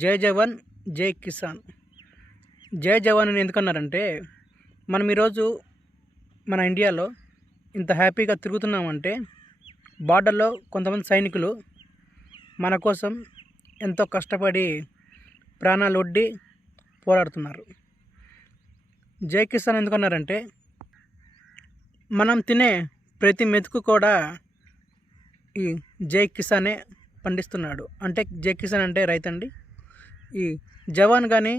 జై జవాన్ జై కిసాన్. జై జవాన్ అని ఎందుకన్నారంటే, మనం ఈరోజు మన ఇండియాలో ఇంత హ్యాపీగా తిరుగుతున్నామంటే బార్డర్లో కొంతమంది సైనికులు మన కోసం ఎంతో కష్టపడి ప్రాణాలు ఒడ్డి పోరాడుతున్నారు. జై కిసాన్ ఎందుకన్నారంటే, మనం తినే ప్రతి మెతుకు కూడా ఈ జై కిసానే పండిస్తున్నాడు. అంటే జై కిసాన్ అంటే రైతు అండి. ఈ జవాన్ కానీ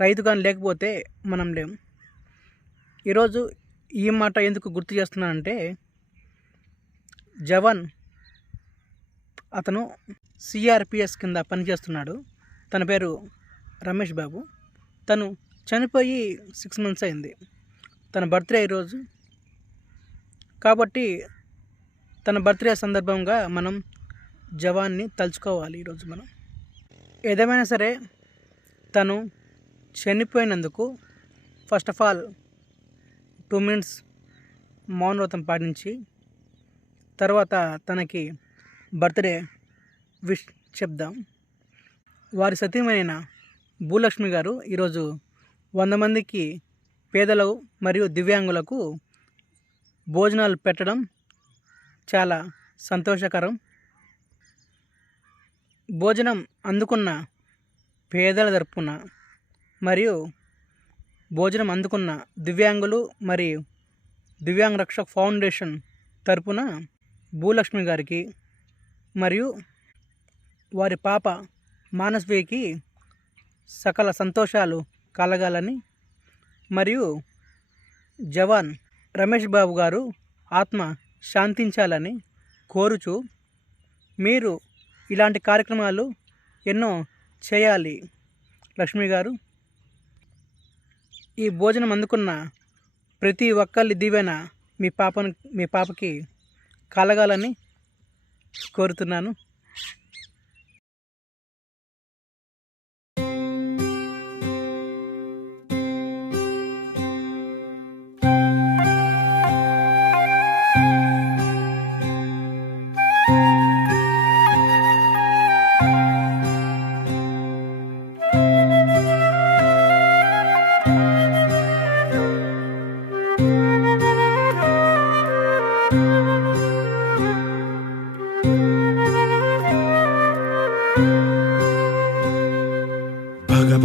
రైతు కానీ లేకపోతే మనం లేం. ఈరోజు ఈ మాట ఎందుకు గుర్తు చేస్తున్నానంటే, జవాన్ అతను సిఆర్పిఎస్ కింద పనిచేస్తున్నాడు. తన పేరు రమేష్ బాబు. తను చనిపోయి 6 months అయింది. తన బర్త్డే ఈరోజు కాబట్టి తన బర్త్డే సందర్భంగా మనం జవాన్ని తలుచుకోవాలి. ఈరోజు మనం ఏదేమైనా సరే తను చనిపోయినందుకు ఫస్ట్ ఆఫ్ ఆల్ 2 minutes మౌనవ్రతం పాటించి తర్వాత తనకి బర్త్డే విష్ చెప్దాం. వారి సతీమణి భూలక్ష్మి గారు ఈరోజు 100 మందికి పేదలు మరియు దివ్యాంగులకు భోజనాలు పెట్టడం చాలా సంతోషకరం. భోజనం అందుకున్న పేదల తరపున మరియు భోజనం అందుకున్న దివ్యాంగులు మరియు దివ్యాంగ రక్షక్ ఫౌండేషన్ తరపున భూలక్ష్మి గారికి మరియు వారి పాప మానస్వికి సకల సంతోషాలు కలగాలని మరియు జవాన్ రమేష్ బాబు గారు ఆత్మ శాంతించాలని కోరుచు, మీరు ఇలాంటి కార్యక్రమాలు ఎన్నో చేయాలి లక్ష్మి గారు. ఈ భోజనం అందుకున్న ప్రతి ఒక్కరి దీవెన మీ పాపకి కలగాలని కోరుతున్నాను.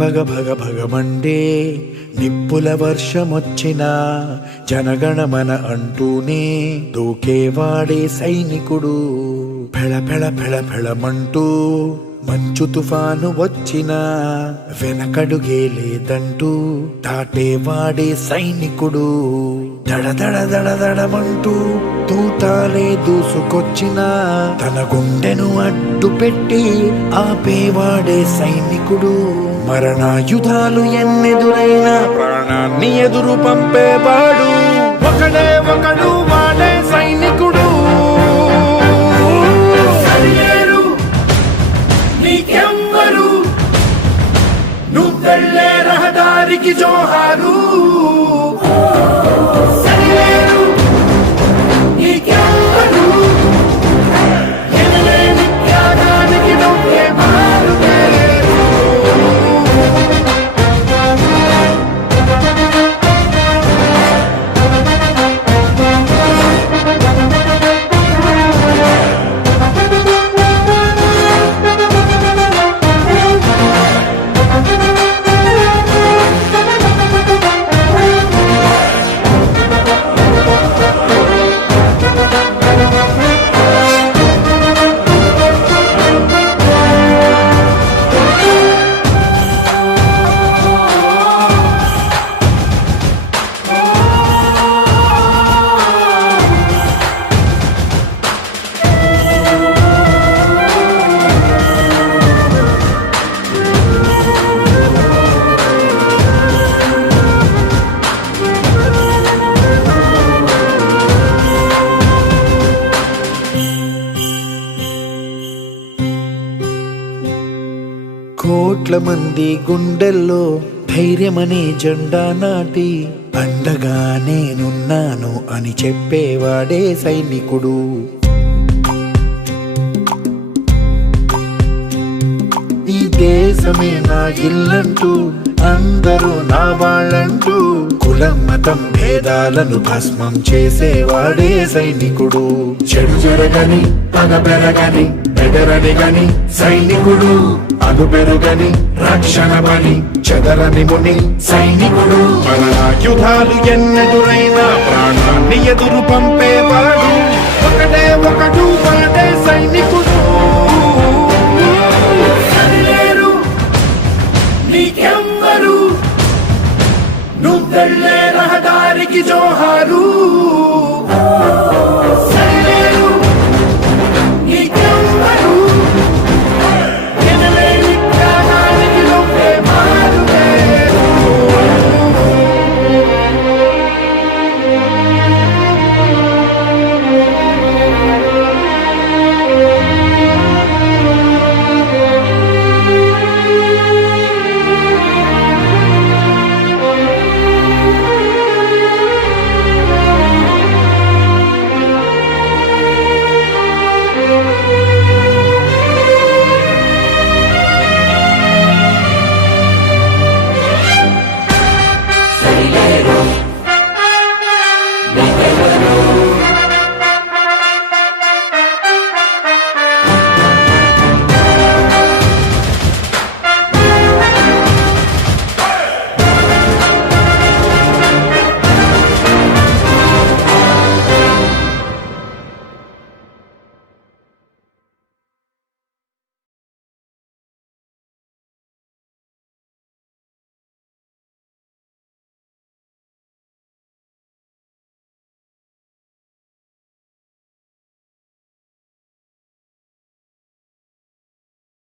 భగ భగ భగమండే నిప్పుల వర్షమొచ్చినా జనగణమన అంటూనే దూకేవాడే సైనికుడు. ఫెళ ఫెళ ఫెళ ఫెళమంటూ మంచు తుఫాను వచ్చినా వెనకడుగే లేదంటూ దాటేవాడే సైనికుడు. దడ దడ దడ దడమంటూ తూటాలే దూసుకొచ్చినా తన గుండెను అడ్డు పెట్టి ఆపేవాడే సైనికుడు. మరణాయుధాలు ఎన్నెదురైనా ప్రాణాన్ని ఎదురు పంపేవాడు ఒకడే ఒకడు, వాడే సైనికుడు. నీకెవ్వరు నువ్వు వెళ్ళే రహదారికి జోహారు. కోట్ల మంది గుండెల్లో ధైర్యమనే జెండా నాటి అండగా నేనున్నాను అని చెప్పేవాడే సైనికుడు. ఈ దేశమే నా ఇల్లంటూ అందరూ నా వాళ్ళంటూ కులం మతం భేదాలను భస్మం చేసేవాడే సైనికుడు. చెడు జరగని పగ పెరగని బెదరని గని సైనికుడు, అను పెరుగని రక్షణ బలి చెదరని ముని సైనికుడు. మన ఆయుధాలు ఎన్నెదురైనా ప్రాణాన్ని ఎదురు పంపేవాడు ఒకటే ఒకడు వాడే సైనికుడు. సరిలేరు నీకెవ్వరు, నువ్వెళ్ళే రహదారికి జోహారు.